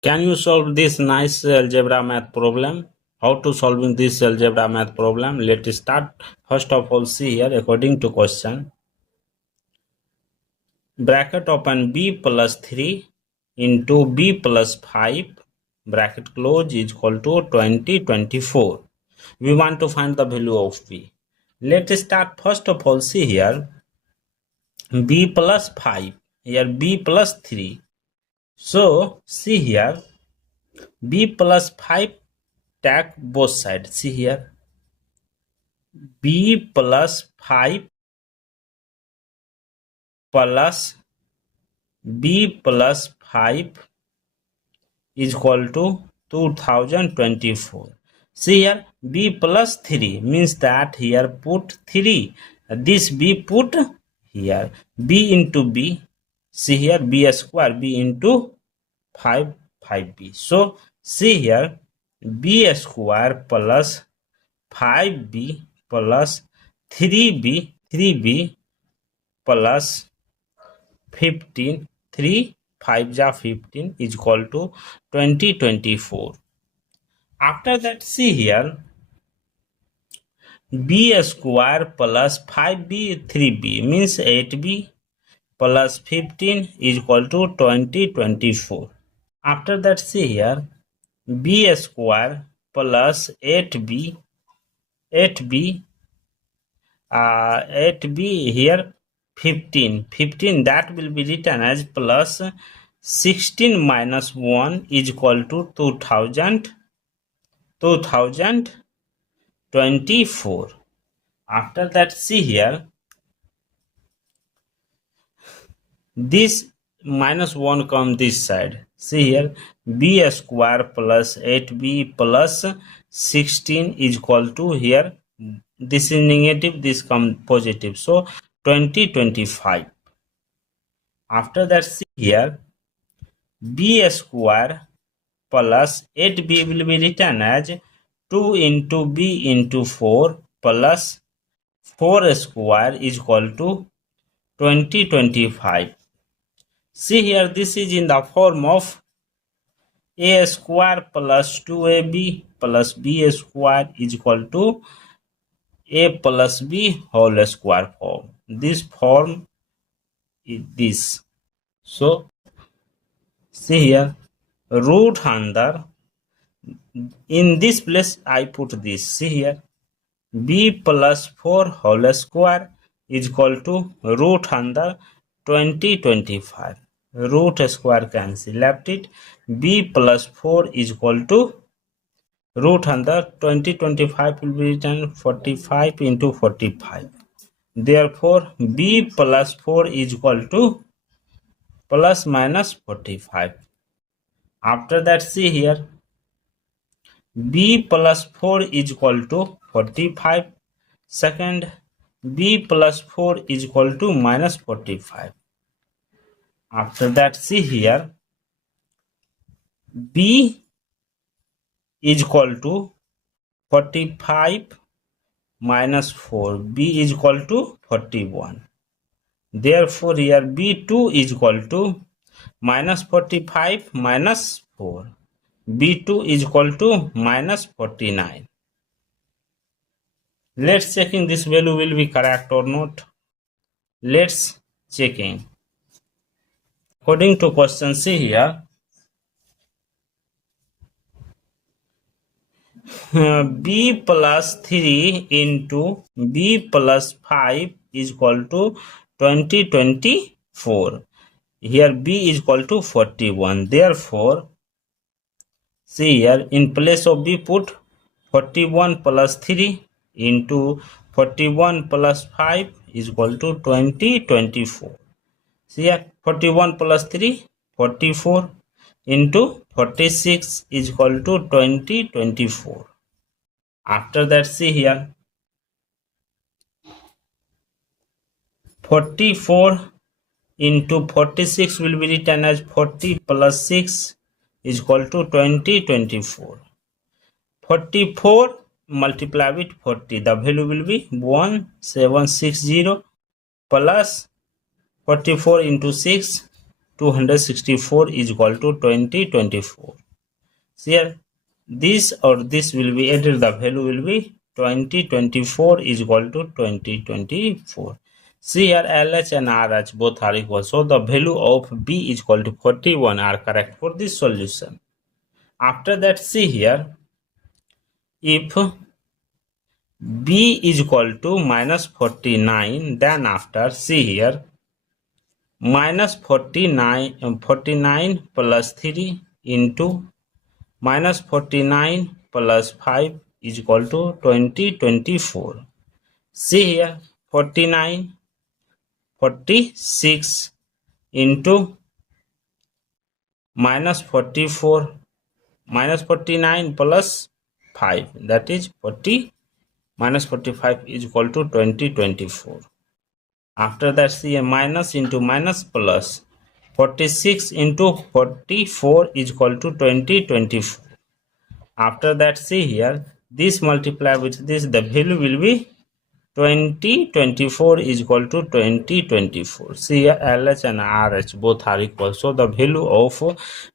Can you solve this nice algebra math problem? How to solving this algebra math problem? Let's start. First of all, see here according to question. Bracket open b+3 into b+5 bracket close is equal to 24. We want to find the value of b. Let's start. First of all, see here b+5, here b+3. So see here b+5 take both sides. See here b+5 plus b+5 is equal to 2024. See here b+3 means that here put 3, this b put here, b into b. See here b square, b into 5 5b. So see here b square plus 5b plus 3b plus 15, 3 5 ja 15 is equal to 2024. After that, see here b square plus 5b 3b means 8b plus 15 is equal to 2024. After that, see here b square plus 8b 8b here 15 that will be written as plus 16 minus 1 is equal to 2024. After that, see here this minus 1 come this side. See here b square plus 8b plus 16 is equal to here, this is negative, this come positive, so 2025. After that, see here b square plus 8b will be written as 2 into b into 4 plus 4 square is equal to 2025. See here this is in the form of a square plus 2ab plus b square is equal to a plus b whole square form. This form is this. So see here root under, in this place I put this. See here b plus 4 whole square is equal to root under 2025. Root square cancel, left it. B plus 4 is equal to root under 2025 will be written 45 into 45. Therefore b plus 4 is equal to plus minus 45. After that, see here b plus 4 is equal to 45. Second, b plus 4 is equal to minus 45. After that, see here b is equal to 45 minus 4, b is equal to 41. Therefore here b2 is equal to minus 45 minus 4, b2 is equal to minus 49. Let's checking this value will be correct or not. Let's checking. According to question, see here b plus 3 into b plus 5 is equal to 2024. Here b is equal to 41. Therefore see here in place of b put 41 plus 3 into 41 plus 5 is equal to 2024. See here 41 plus 3 44 into 46 is equal to 2024. After that, see here 44 into 46 will be written as 40 plus 6 is equal to 2024. 44 multiply with 40, the value will be 1760 plus 44 into 6 264 is equal to 2024. Here this or this will be added, the value will be 2024 is equal to 2024. See here, LH and RH both are equal, so the value of B is equal to 41 are correct for this solution. After that, see here, if B is equal to minus 49, then after, see here, minus 49 plus 3 into minus 49 plus 5 is equal to 2024. See here, 46 into minus 44, minus 49 plus 5, that is 40, minus 45 is equal to 2024. After that, see a minus into minus plus, 46 into 44 is equal to 2024. After that, see here, this multiply with this, the value will be 2024 is equal to 2024. See here, LH and RH both are equal, so the value of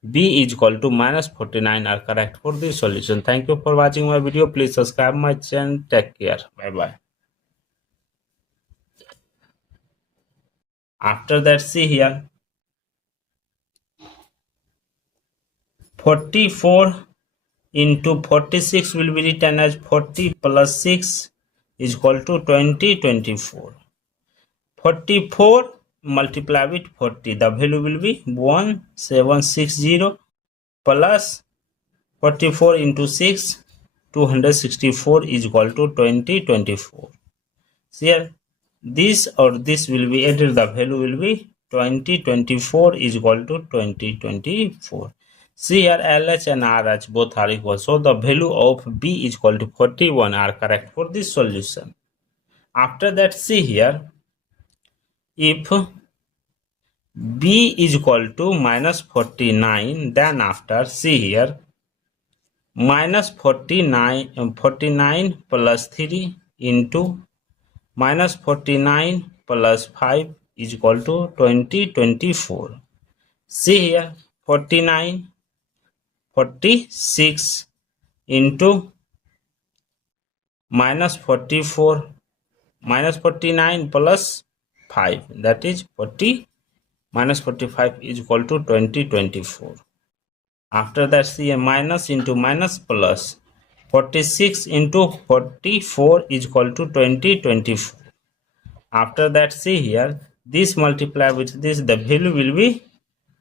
B is equal to minus 49 are correct for this solution. Thank you for watching my video. Please subscribe my channel. Take care. Bye bye. After that, see here, 44 into 46 will be written as 40 plus 6 is equal to 2024. 44 multiply with 40, the value will be 1760 plus 44 into 6, 264 is equal to 2024. Here this or this will be added, the value will be 2024 is equal to 2024. See here, LH and RH both are equal, so the value of B is equal to 41 are correct for this solution. After that, see here, if B is equal to minus 49, then after, see here, minus 49 plus 3 into minus 49 plus 5 is equal to 2024. See here, 46 into minus 44, minus 49 plus 5, that is 40, minus 45 is equal to 2024. After that, see a minus into minus plus, 46 into 44 is equal to 2024. After that, see here, this multiply with this, the value will be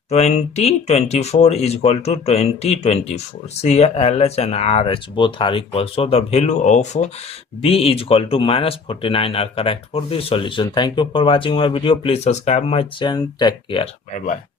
2024 is equal to 2024. See here, LH and RH both are equal, so the value of B is equal to minus 49 are correct for this solution. Thank you for watching my video. Please subscribe my channel. Take care. Bye bye.